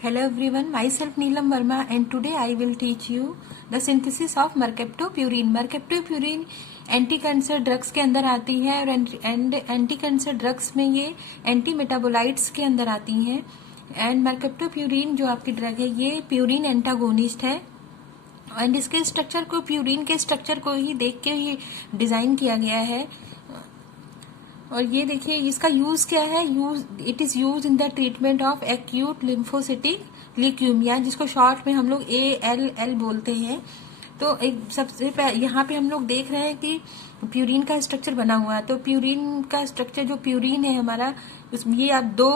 Hello everyone, myself Neelam Verma and today I will teach you the synthesis of mercaptopurine. Mercaptopurine anti cancer drugs के अंदर आती है और anti cancer drugs में ये anti metabolites के अंदर आती हैं। एंड mercaptopurine जो आपकी ड्रग है ये प्यूरिन एंटागोनिस्ट है एंड इसके स्ट्रक्चर को प्यूरिन के स्ट्रक्चर को ही देख के ही डिजाइन किया गया है। और ये देखिए इसका यूज क्या है, it is use in the treatment of acute lymphocytic leukaemia, जिसको शॉर्ट में हम लोग ALL बोलते हैं। तो एक सबसे यहाँ पे हम लोग देख रहे हैं कि प्यूरिन का स्ट्रक्चर बना हुआ है। तो प्यूरिन का स्ट्रक्चर जो प्यूरिन है हमारा, ये आप दो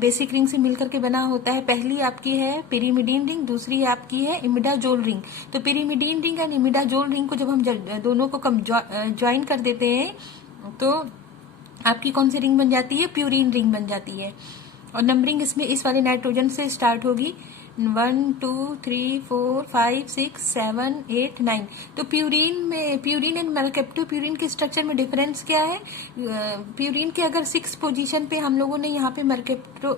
बेसिक रिंग से मिलकर के बना होता है। पहली आपकी है पिरिमिडीन रिंग, दूसरी आपकी है इमिडाजोल रिंग। तो pyrimidine ring and imidazole ring को जब हम दोनों को ज्वाइन कर देते हैं तो आपकी कौन सी रिंग बन जाती है, प्यूरिन रिंग बन जाती है। और नंबरिंग इसमें इस वाले नाइट्रोजन से स्टार्ट होगी 1 2 3 4 5 6 7 8 9। तो प्यूरिन एंड mercaptopurine के स्ट्रक्चर में डिफरेंस क्या है। प्यूरिन के अगर 6 पोजीशन पे हम लोगों ने यहाँ पे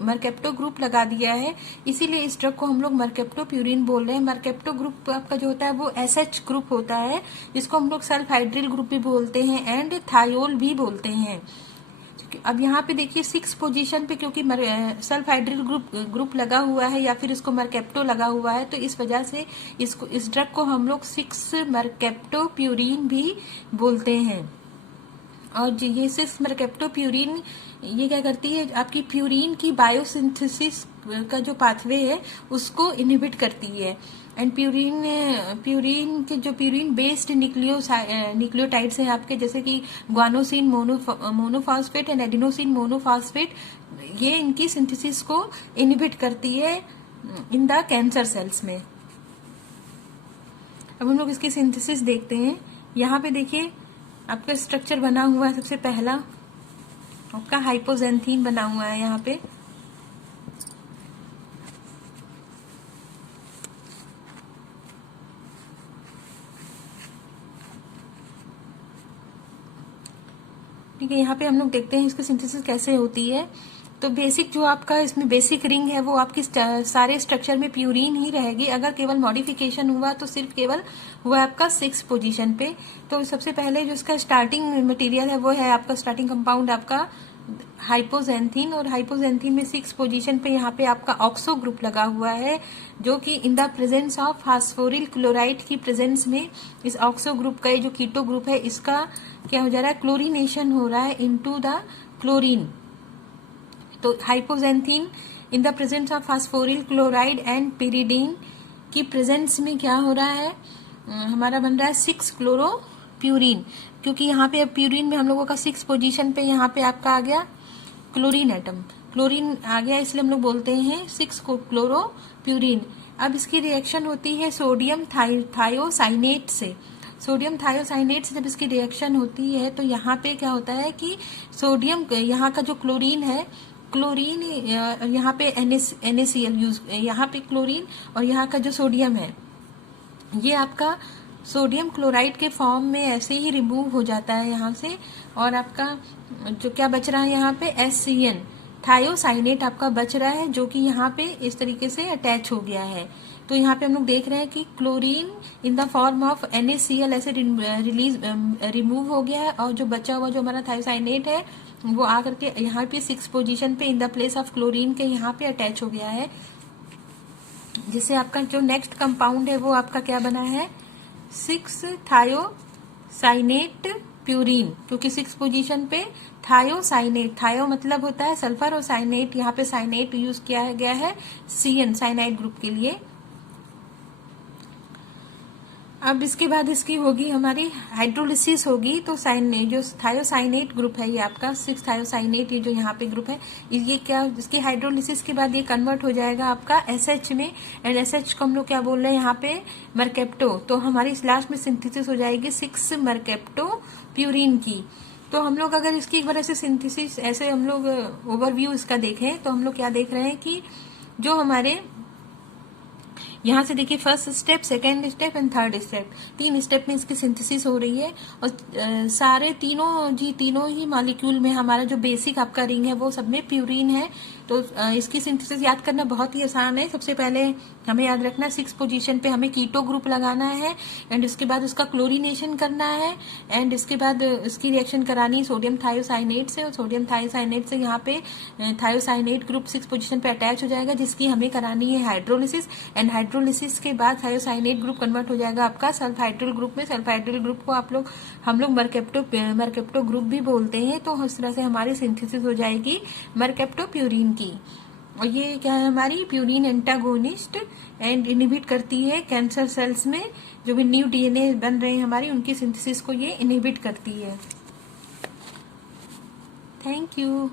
mercapto ग्रुप लगा दिया है, इसीलिए इस ड्रग को हम लोग mercaptopurine बोल रहे हैं। mercapto ग्रुप आपका जो होता है वो SH ग्रुप होता है, जिसको हम लोग सल्फाइड्रिल ग्रुप भी बोलते हैं एंड थायोल भी बोलते हैं। अब यहाँ पे देखिए 6 पोजीशन पे क्योंकि सल्फाइड्रिल ग्रुप लगा हुआ है या फिर इसको mercapto लगा हुआ है, तो इस वजह से इस ड्रग को हम लोग 6 mercaptopurine भी बोलते हैं। और ये 6 mercaptopurine ये क्या करती है, आपकी प्यूरिन की बायोसिंथेसिस का जो पाथवे है उसको इनहिबिट करती है। एंड प्यूरिन के जो प्यूरिन बेस्ड न्यूक्लियोटाइड्स हैं आपके, जैसे कि guanosine monophosphate and adenosine monophosphate, ये इनकी सिंथेसिस को इनहिबिट करती है इन द कैंसर सेल्स में। अब हम लोग इसकी सिंथेसिस देखते हैं। यहाँ पे देखिए आपका स्ट्रक्चर बना हुआ है। सबसे पहला आपका हाइपोजेंथीन बना हुआ है यहाँ पे। ठीक है, यहाँ पे हम लोग देखते हैं इसकी सिंथेसिस कैसे होती है। तो बेसिक जो आपका इसमें बेसिक रिंग है वो आपकी सारे स्ट्रक्चर में प्यूरिन ही रहेगी। अगर केवल मॉडिफिकेशन हुआ तो सिर्फ केवल वो आपका 6 पोजीशन पे। तो सबसे पहले जो इसका स्टार्टिंग मटेरियल है वो है आपका स्टार्टिंग कंपाउंड आपका हाइपोजेंथीन, और हाइपोजेंथीन में 6 पोजीशन पे यहाँ पे आपका ऑक्सो ग्रुप लगा हुआ है, जो कि in the presence of phosphoryl chloride की प्रेजेंस में इस ऑक्सो ग्रुप का जो कीटो ग्रुप है इसका क्या हो जा रहा है, क्लोरीनेशन हो रहा है इनटू द क्लोरीन। तो hypoxanthine in the presence of phosphoryl chloride and pyridine की प्रेजेंस में क्या हो रहा है, हमारा बन रहा है 6 क्लोरोप्यूरिन, क्योंकि यहाँ पे अब प्यूरिन में हम लोगों का 6 पोजीशन पे यहाँ पे आपका आ गया क्लोरीन एटम, क्लोरीन आ गया, इसलिए हम लोग बोलते हैं 6 क्लोरोप्यूरिन। अब इसकी रिएक्शन होती है सोडियम थायोसाइनेट से। सोडियम थायोसाइनेट से जब इसकी रिएक्शन होती है तो यहाँ पे क्या होता है कि सोडियम, यहाँ का जो क्लोरीन है, क्लोरीन यहाँ पे NaCl यूज, यहाँ पे क्लोरीन और यहाँ का जो सोडियम है ये आपका सोडियम क्लोराइड के फॉर्म में ऐसे ही रिमूव हो जाता है यहाँ से। और आपका जो क्या बच रहा है यहाँ पे SCN थायोसाइनेट आपका बच रहा है, जो कि यहाँ पे इस तरीके से अटैच हो गया है। तो यहाँ पे हम लोग देख रहे हैं कि chlorine in the form of NaCl ऐसे रिमूव हो गया है, और जो बचा हुआ जो हमारा थायोसाइनेट है वो आकर के यहाँ पे 6 पोजीशन पे in the place of chlorine के यहाँ पे अटैच हो गया है, जिससे आपका जो नेक्स्ट कंपाउंड है वो आपका क्या बना है, 6 थायोसाइनेट प्यूरिन, क्योंकि 6 पोजीशन पे थायोसाइनेट, थायो मतलब होता है सल्फर और साइनेट, यहाँ पे साइनेट यूज किया गया है CN साइनाइड ग्रुप के लिए। अब इसके बाद इसकी होगी हमारी हाइड्रोलिसिस होगी। तो जो थायोसाइनेट ग्रुप है ये आपका 6 थायोसाइनेट, ये जो यहाँ पे ग्रुप है ये क्या, इसकी हाइड्रोलिसिस के बाद ये कन्वर्ट हो जाएगा आपका SH में, एंड SH को हम लोग क्या बोल रहे हैं यहाँ पे mercapto। तो हमारी लास्ट में सिंथेसिस हो जाएगी 6 mercaptopurine की। तो हम लोग अगर इसकी एक बार ऐसे सिंथेसिस ऐसे हम लोग ओवरव्यू इसका देखें तो हम लोग क्या देख रहे हैं कि जो हमारे यहाँ से देखिए first step, second step and third step, 3 step में इसकी सिंथेसिस हो रही है। और सारे तीनों ही मॉलिक्यूल में हमारा जो बेसिक आपका रिंग है वो सब में प्यूरिन है, तो इसकी सिंथेसिस याद करना बहुत ही आसान है। सबसे पहले हमें याद रखना 6 पोजीशन पे हमें कीटो ग्रुप लगाना है एंड उसके बाद उसका क्लोरीनेशन करना है एंड इसके बाद इसकी रिएक्शन करानी है सोडियम थायोसाइनेट से, और सोडियम थायोसाइनेट से यहाँ पे थायोसाइनेट ग्रुप 6 पोजीशन पे अटैच हो जाएगा, जिसकी हमें करानी है हाइड्रोलिसिस एंड हाइड्रोलिसिस के बाद थायोसाइनेट ग्रुप कन्वर्ट हो जाएगा आपका सल्फाइड्रिल ग्रुप में। सल्फाइड्रिल ग्रुप को हम लोग मरकेप्टो ग्रुप भी बोलते हैं। तो इस तरह से हमारी सिंथेसिस हो जाएगी मरकेप्टोप्यूरिन की। और ये क्या है, हमारी प्यूरिन एंटागोनिस्ट एंड इनहिबिट करती है कैंसर सेल्स में जो भी न्यू डीएनए बन रहे हैं हमारी, उनकी सिंथेसिस को ये इनहिबिट करती है। Thank you.